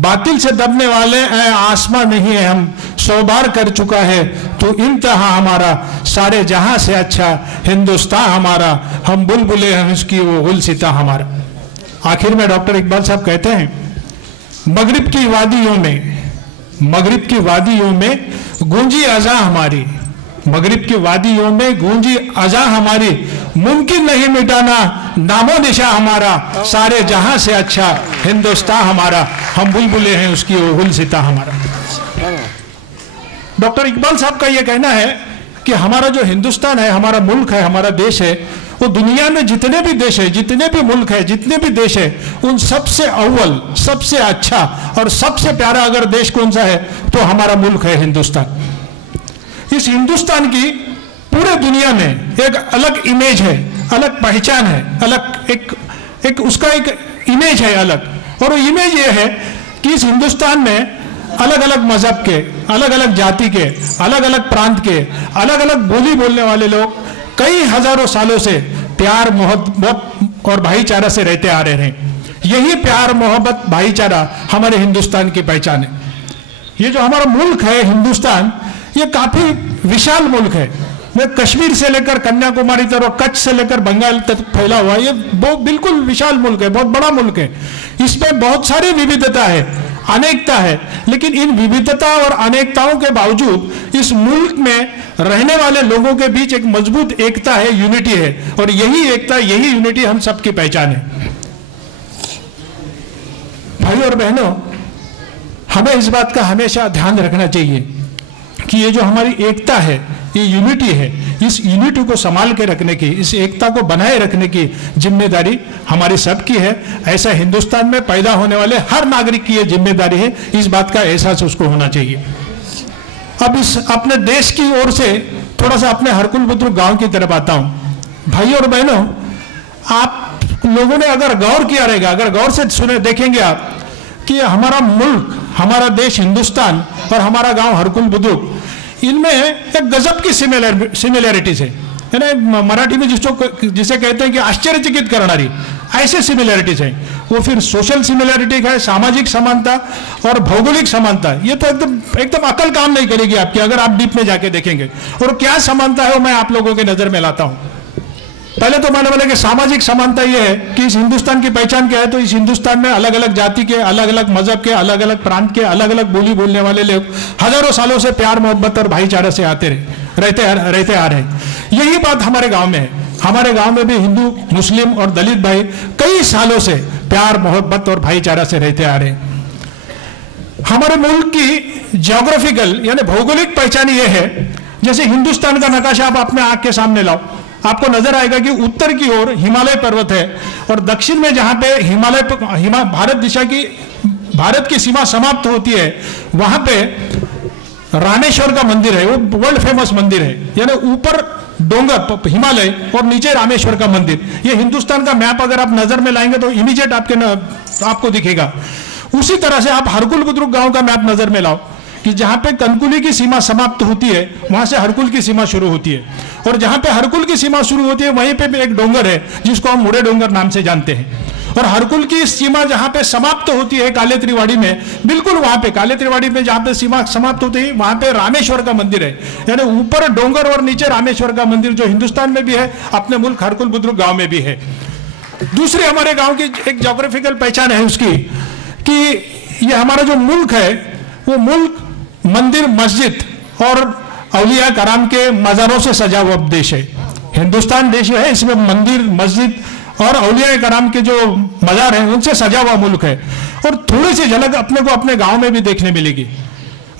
बातिल से दबने वाले आसमां नहीं है, हम 100 बार कर चुका है तो इंतहा हमारा, सारे जहां से अच्छा हिंदुस्तान हमारा, हम बुलबुले हैं उसकी वो गुलसिता हमारा। आखिर में डॉक्टर इकबाल साहब कहते हैं, मगरिब की वादियों में गूंजी अज़ा हमारी, मगरिब की वादियों में गूंजी अज़ा हमारी, मुमकिन नहीं मिटाना नामो निशा हमारा, सारे जहां से अच्छा हिंदुस्तान हमारा, हम बुलबुले हैं उसकी वो गुलसिता हमारा। डॉक्टर इकबाल साहब का यह कहना है कि हमारा जो हिंदुस्तान है, हमारा मुल्क है, हमारा देश है, वो दुनिया में जितने भी देश है, जितने भी मुल्क है, जितने भी देश है, उन सबसे अव्वल, सबसे अच्छा और सबसे प्यारा अगर देश कौन सा है तो हमारा मुल्क है हिंदुस्तान। इस हिंदुस्तान की पूरे दुनिया में एक अलग इमेज है, अलग पहचान है, अलग एक उसका एक इमेज है अलग। और वो इमेज ये है कि इस हिंदुस्तान में अलग अलग मजहब के, अलग अलग जाति के, अलग अलग प्रांत के, अलग अलग बोली बोलने वाले लोग कई हजारों सालों से प्यार मोहब्बत और भाईचारा से रहते आ रहे हैं। यही प्यार मोहब्बत भाईचारा हमारे हिंदुस्तान की पहचान है। ये जो हमारा मुल्क है हिंदुस्तान, ये काफी विशाल मुल्क है। कश्मीर से लेकर कन्याकुमारी तक और कच्छ से लेकर बंगाल तक फैला हुआ ये बिल्कुल विशाल मुल्क है, बहुत बड़ा मुल्क है। इसमें बहुत सारी विविधता है, अनेकता है, लेकिन इन विविधता और अनेकताओं के बावजूद इस मुल्क में रहने वाले लोगों के बीच एक मजबूत एकता है, यूनिटी है। और यही एकता, यही यूनिटी हम सबकी पहचान है। भाइयों और बहनों, हमें इस बात का हमेशा ध्यान रखना चाहिए कि ये जो हमारी एकता है, ये यूनिटी है, इस यूनिटी को संभाल के रखने की, इस एकता को बनाए रखने की जिम्मेदारी हमारी सबकी है। ऐसा हिंदुस्तान में पैदा होने वाले हर नागरिक की ये जिम्मेदारी है। इस बात का एहसास उसको होना चाहिए। अब इस अपने देश की ओर से थोड़ा सा अपने हरकुल बुद्रुक गांव की तरफ आता हूं। भाइयों और बहनों, आप लोगों ने अगर गौर किया रहेगा, अगर गौर से सुने देखेंगे आप कि हमारा मुल्क, हमारा देश हिंदुस्तान और हमारा गांव हरकुल बुद्रुक, इनमें एक गजब की सिमिलैरिटीज है। यानी मराठी में जिसे कहते हैं कि आश्चर्यचकित करणारी, ऐसे सिमिलैरिटीज हैं। वो फिर सोशल सिमिलैरिटी है, सामाजिक समानता और भौगोलिक समानता। ये तो एकदम अकल काम नहीं करेगी आपकी अगर आप डीप में जाके देखेंगे। और क्या समानता है वो मैं आप लोगों के नजर में लाता हूं। पहले तो मैंने बोला कि सामाजिक समानता यह है कि इस हिंदुस्तान की पहचान क्या है, तो इस हिंदुस्तान में अलग अलग जाति के, अलग अलग मजहब के, अलग अलग प्रांत के, अलग अलग बोली बोलने वाले लोग हजारों सालों से प्यार मोहब्बत और भाईचारा से रहते आ रहे हैं। यही बात हमारे गांव में है। हमारे गांव में भी हिंदू, मुस्लिम और दलित भाई कई सालों से प्यार मोहब्बत और भाईचारा से रहते आ रहे हैं। हमारे मुल्क की ज्योग्राफिकल यानी भौगोलिक पहचान ये है, जैसे हिंदुस्तान का नकाशा आप अपने आंख के सामने लाओ, आपको नजर आएगा कि उत्तर की ओर हिमालय पर्वत है और दक्षिण में जहां पे भारत की सीमा समाप्त होती है, वहां पे रामेश्वर का मंदिर है। वो वर्ल्ड फेमस मंदिर है। यानी ऊपर डोंगर हिमालय और नीचे रामेश्वर का मंदिर। ये हिंदुस्तान का मैप अगर आप नजर में लाएंगे तो इमीडिएट आपको दिखेगा। उसी तरह से आप हरकुल बुद्रुक गांव का मैप नजर में लाओ कि जहां पे कनकुली की सीमा समाप्त होती है, वहां से हरकुल की सीमा शुरू होती है। और जहां पे हरकुल की सीमा शुरू होती है, वहीं पे भी एक डोंगर है जिसको हम मुड़े डोंगर नाम से जानते हैं। और हरकुल की सीमा जहां पे समाप्त होती है काले त्रिवाड़ी में, बिल्कुल वहां पे काले त्रिवाड़ी में जहां पे सीमा समाप्त होती है, वहां पे रामेश्वर का मंदिर है। यानी ऊपर डोंगर और नीचे रामेश्वर का मंदिर, जो हिंदुस्तान में भी है, अपने मुल्क हरकुल बुद्रुक गांव में भी है। दूसरी हमारे गांव की एक ज्योग्राफिकल पहचान है उसकी कि ये हमारा जो मुल्क है, वो मुल्क मंदिर, मस्जिद और औलिया कराम के मज़ारों से सजा हुआ देश है। हिंदुस्तान देश है, इसमें मंदिर, मस्जिद और औलिया कराम के जो मज़ार हैं उनसे सजा हुआ मुल्क है। और थोड़ी सी झलक अपने को अपने गांव में भी देखने मिलेगी।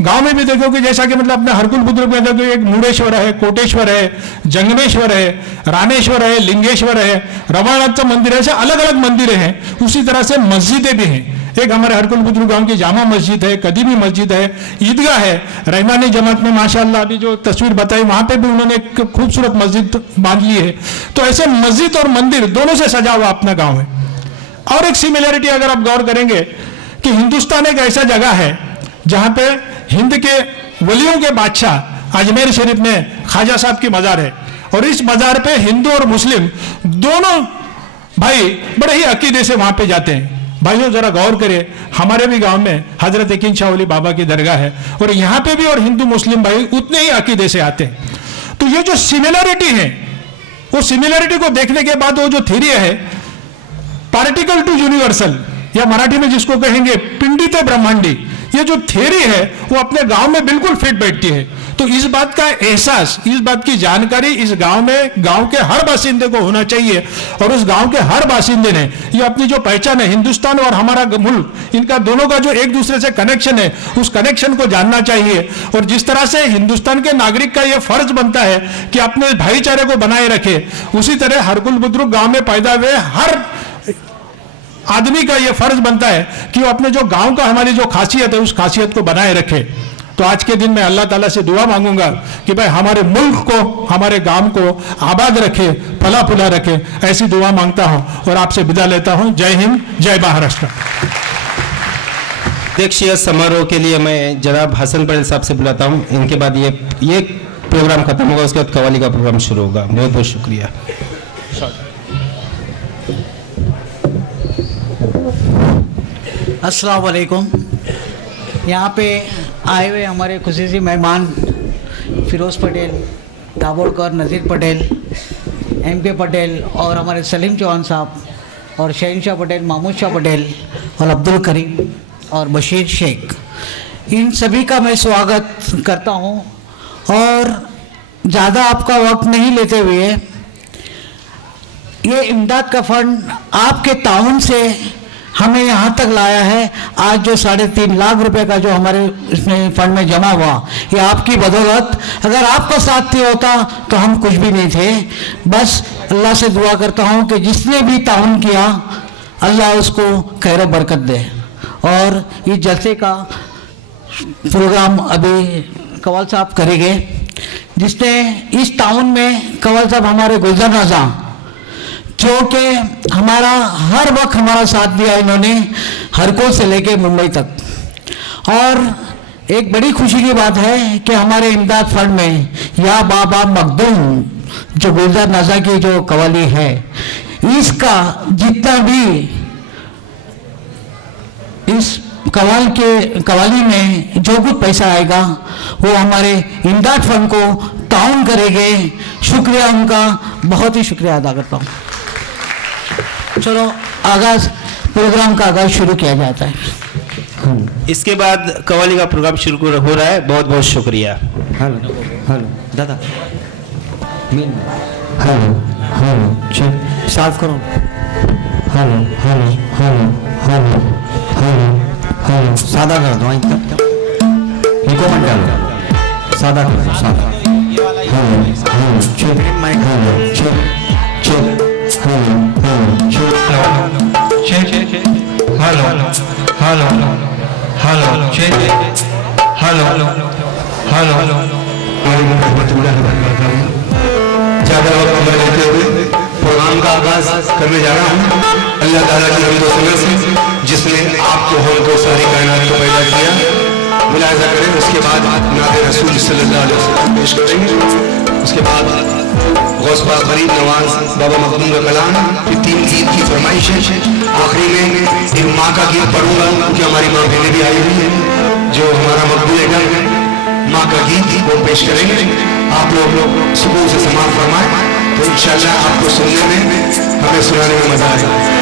गांव में भी देखोगे जैसा कि मतलब अपने हरकुल बुद्रुक में देखो, एक मुड़ेश्वर है, कोटेश्वर है, जंगमेश्वर है, रामेश्वर है, लिंगेश्वर है, रमणनाथ मंदिर है, ऐसे अलग अलग मंदिर हैं। उसी तरह से मस्जिदें भी हैं। एक हमारे हरकुल बुद्रुक गांव की जामा मस्जिद है, कदीमी मस्जिद है, ईदगाह है। रहमानी जमात में माशाअल्लाह अभी जो तस्वीर बताई, वहां पे भी उन्होंने एक खूबसूरत मस्जिद बांध ली है। तो ऐसे मस्जिद और मंदिर दोनों से सजा हुआ अपना गांव है। और एक सिमिलैरिटी अगर आप गौर करेंगे कि हिंदुस्तान एक ऐसा जगह है जहां पे हिंद के वलियों के बादशाह अजमेर शरीफ में ख्वाजा साहब की मजार है। और इस मजार पे हिंदू और मुस्लिम दोनों भाई बड़े ही अकीदे से वहां पे जाते हैं। भाइयों जरा गौर करिए, हमारे भी गांव में हजरत यकीन शाह वली बाबा की दरगाह है और यहाँ पे भी और हिंदू मुस्लिम भाई उतने ही अकीदे से आते हैं। तो ये जो सिमिलरिटी है, वो सिमिलरिटी को देखने के बाद वो जो थ्योरी है पार्टिकल टू यूनिवर्सल, या मराठी में जिसको कहेंगे पिंडी ते ब्रह्मांडी, ये जो थ्योरी है वो अपने गांव में बिल्कुल फिट बैठती है। तो इस बात का एहसास, इस बात की जानकारी इस गांव में, गांव के हर बासिंदे को होना चाहिए और उस गांव के हर बासिंदे ने ये अपनी जो पहचान है, हिंदुस्तान और हमारा मुल्क, इनका दोनों का जो एक दूसरे से कनेक्शन है, उस कनेक्शन को जानना चाहिए। और जिस तरह से हिंदुस्तान के नागरिक का यह फर्ज बनता है कि अपने भाईचारे को बनाए रखे, उसी तरह हरकुल बुजुर्ग गांव में पैदा हुए हर आदमी का यह फर्ज बनता है कि वो अपने जो गांव का, हमारी जो खासियत है, उस खासियत को बनाए रखे। तो आज के दिन मैं अल्लाह ताला से दुआ मांगूंगा कि भाई हमारे मुल्क को, हमारे गांव को आबाद रखे, फला फुला रखे, ऐसी दुआ मांगता हूं और आपसे विदा लेता हूं। जय हिंद, जय महाराष्ट्र। अध्यक्षीय समारोह के लिए मैं जनाब हसन पटेल साहब से बुलाता हूं। इनके बाद ये प्रोग्राम खत्म होगा, उसके बाद कव्वाली का प्रोग्राम शुरू होगा। बहुत बहुत शुक्रिया। अस्सलाम वालेकुम। यहाँ पे आए हुए हमारे खुसूसी मेहमान फिरोज़ पटेल, दाभोलकर, नज़ीर पटेल, एम.के. पटेल और हमारे सलीम चौहान साहब और शहनशाह पटेल, महमूद शाह पटेल और अब्दुल करीम और बशीर शेख, इन सभी का मैं स्वागत करता हूँ। और ज़्यादा आपका वक्त नहीं लेते हुए, ये इमदाद का फंड आपके ताउन से हमें यहाँ तक लाया है। आज जो 3.5 लाख रुपए का जो हमारे इसमें फंड में जमा हुआ, ये आपकी बदौलत। अगर आपका साथ नहीं होता तो हम कुछ भी नहीं थे। बस अल्लाह से दुआ करता हूँ कि जिसने भी ताउन किया, अल्लाह उसको खैर बरकत दे। और ये जलसे का प्रोग्राम अभी कवाल साहब करेंगे, जिसने इस टाउन में कवाल साहब हमारे गुलजार रजा, जो कि हमारा हर वक्त हमारा साथ दिया इन्होंने, हरकों से लेके मुंबई तक। और एक बड़ी खुशी की बात है कि हमारे इमदाद फंड में या बाबा मखदूम, जो गुलजार नजा की जो कवाली है, इसका जितना भी इस कवाली में जो कुछ पैसा आएगा वो हमारे इमदाद फंड को ताउन करेंगे। शुक्रिया उनका, बहुत ही शुक्रिया अदा करता हूँ। चलो प्रोग्राम का आगाज शुरू किया जाता है। इसके बाद कव्वाली का प्रोग्राम शुरू हो रहा है। बहुत बहुत शुक्रिया। हेलो हेलो दादा, हेलो हेलो चेक साफ करो। Hello hello hello hello hello hello, सादा कर दो, इको मत डालो, सादा कर दो, सादा। Hello hello check, hello check check, hello hello check check, hello hello hello check, hello hello. ज़्यादा वक्त न लेते हुए प्रोग्राम का आगाज करने जा रहा हूँ। अल्लाह ताला की हम्द व सना से, जिसने आपको, हमको, सारी कायनात को पैदा किया, मुलाहिजा करें। उसके बाद नाते रसूल सल्लल्लाहु अलैहि वसल्लम पेश करेंगे। उसके बाद गौस पाक गरीब नवाज बाबा मखदूम का कलाम की 3 गीत की फरमाइश है। आखिरी में एक माँ का गीत पढ़ूंगा, क्योंकि हमारी माँ बहनें भी आई हुई हैं, जो हमारा मकबूल है। माँ का गीत वो पेश करेंगे। आप लोग सुकून से समाप्त फरमाएं, तो इंशाअल्लाह आपको सुनने में, हमें सुनाने में मजा आएगा।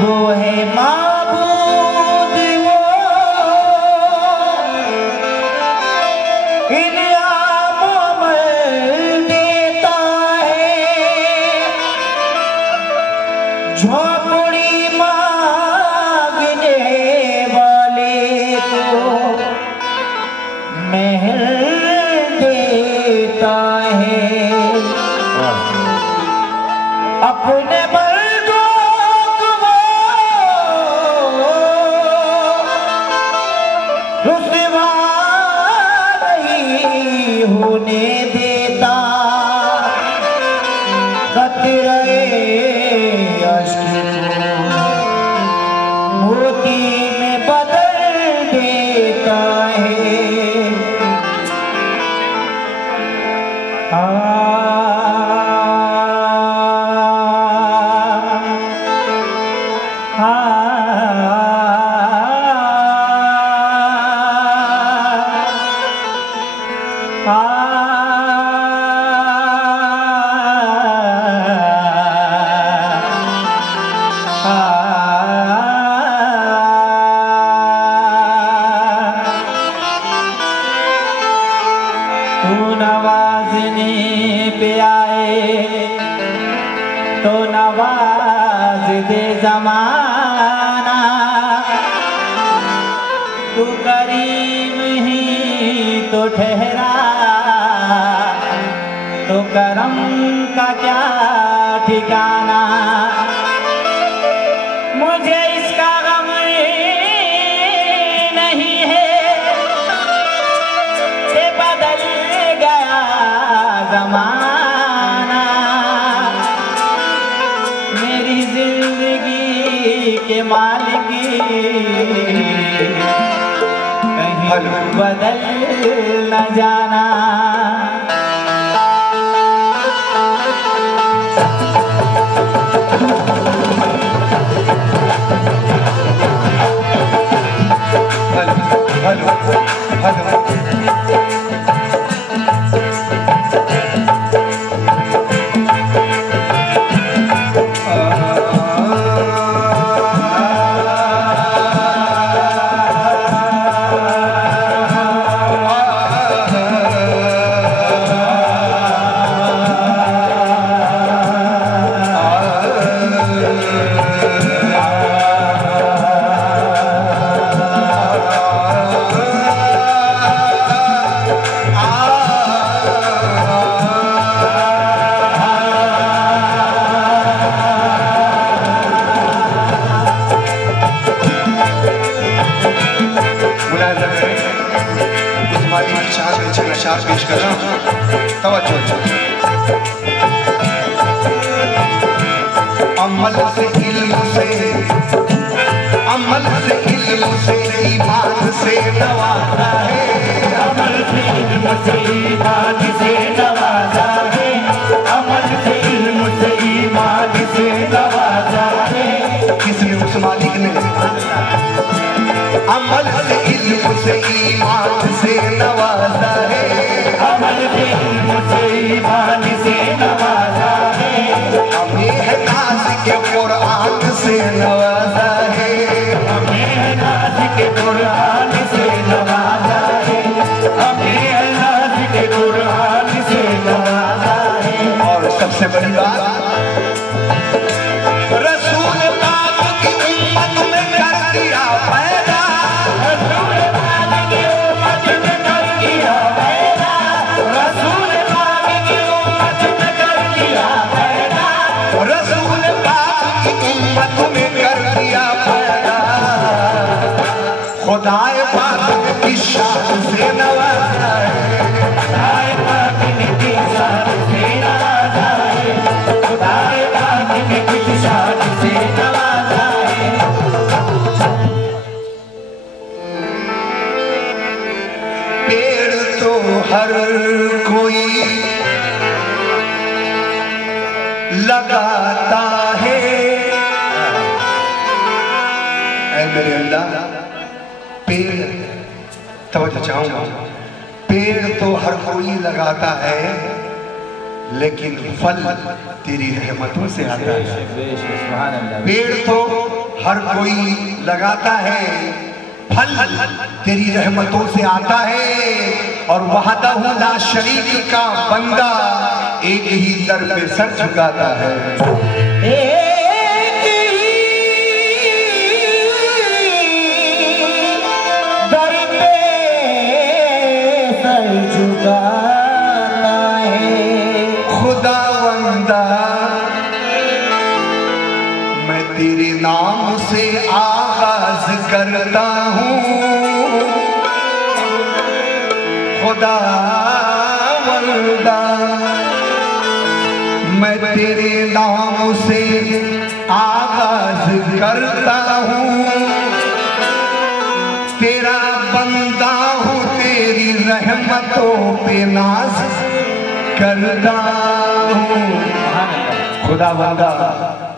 वो है माबूद वो इनामों में देता है, झोपड़ी मांगने वाले को महल देता है, अपने बंदों को रुसवा नहीं होने देता, कतरे अश्क मोती में बदल देता है। तू नवाजने पे आए तो नवाज दे जमाना, तू करीम ही तो ठहरा तो करम का क्या ठिकाना। मुझे इसका गम नहीं है कि बदल गया जमाना, मेरी जिंदगी के मालिक कहीं बदल न जाना। पेश कर रहा हूं, तवज्जो। अमल से इल्म से ईमान से नवाजा है, अमल से इल्म से ईमान से नवाजा है, अमल से इल्म से ईमान से नवाजा है। किसने उस मालिक ने अमल से इल्म से ईमान से नवाजा है, अमल से इल्म से ईमान से नवाजा है। हमें है नाज़ के कुरान से नवाजा है, हमें है नाज़ के कुरान से नवाजा है, हमें है नाज़ के कुरान से नवाजा है। और सबसे बड़ी बात, रसूल पाक की उम्मत में कर दिया पैदा, रसूल पाक की उम्मत में कर दिया पैदा, रसूल पाक की उम्मत में कर दिया पैदा, रसूल पाक की उम्मत में कर दिया पैदा। खुदाए पाक की शान से नवाजा है, खुदाए पाक ने की शान से नवाजा है, खुदाए पाक ने की शान से नवाजा है। पेड़ तो हर कोई लगाता है, ऐ मेरे अल्लाह पेड़, तवज्जो चाहूंगा, पेड़ तो हर कोई लगाता है लेकिन फल तेरी रहमतों से आता है। पेड़ तो हर कोई लगाता है, फल तेरी रहमतों से आता है। और वहदहू ला शरीक का बंदा एक ही दर पे सर झुकाता है। एक ही दर पे सर झुकाता है। खुदावंदा मैं तेरे नाम से आगाज करता हूँ। खुदावंदा मैं तेरे नाम से आगाज करता हूँ। तेरा बंदा हूँ, तेरी रहमतों पे नाज करता हूँ। खुदावंदा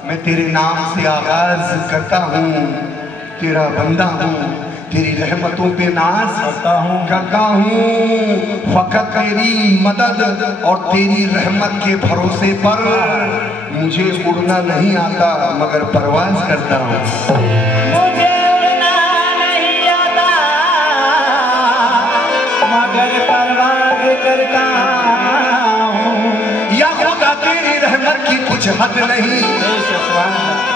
मैं तेरे नाम से आगाज करता हूँ, तेरा बंदा हूँ, तेरी रहमतों पे नाज करता हूँ। फकत तेरी मदद और तेरी रहमत के भरोसे पर मुझे उड़ना नहीं आता मगर परवाज करता हूँ। मुझे उड़ना नहीं आता मगर परवाज करता हूँ। या खुदा तेरी रहमत की कुछ हद नहीं,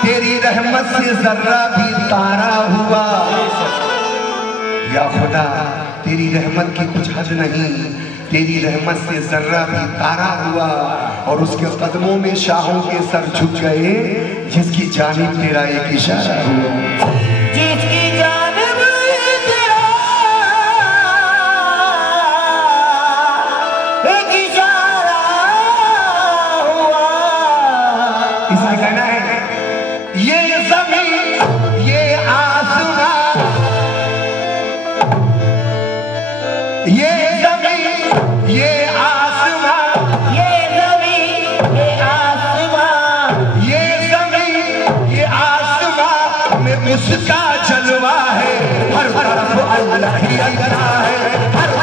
तेरी रहमत से जर्रा भी तारा हुआ। या खुदा तेरी रहमत की कुछ हद नहीं, तेरी रहमत से जर्रा भी तारा हुआ। और उसके कदमों में शाहों के सर झुक गए, जिसकी जानिब तेरा एक इशारा हुआ। जिसकी जानिब तेरा एक इशारा हुआ। इसलिए कहना है ये जमीन ये आसमां, ये जमीन ये आसमां, ये जमीन ये आसमां, ये जमीन ये आसमां में उसका जलवा है। हर तरफ अल्लाह ही अल्लाह है, हर